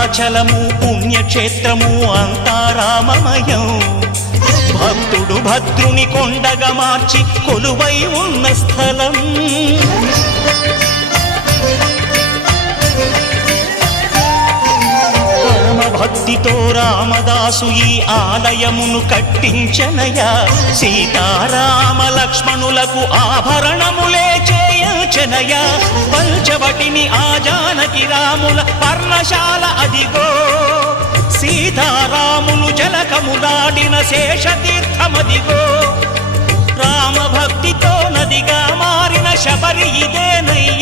భద్రాచలము పుణ్యక్షేత్రము అంతా రామమయం. భక్తుడు భద్రుని కొండగా మార్చి కొలువై ఉన్న స్థలం. భక్తితో రామదాసు ఈ ఆలయమును కట్టించనయా. సీతారామ లక్ష్మణులకు ఆభరణములే చేయించనయా. పంచవటిని ఆ జానకి రాముల పర్ణశాల అదిగో. సీతారాములు జలకములాడిన శేషతీర్థమదిగో. రామ భక్తితో నదిగా మారిన శబరి ఇదేనయ్యా.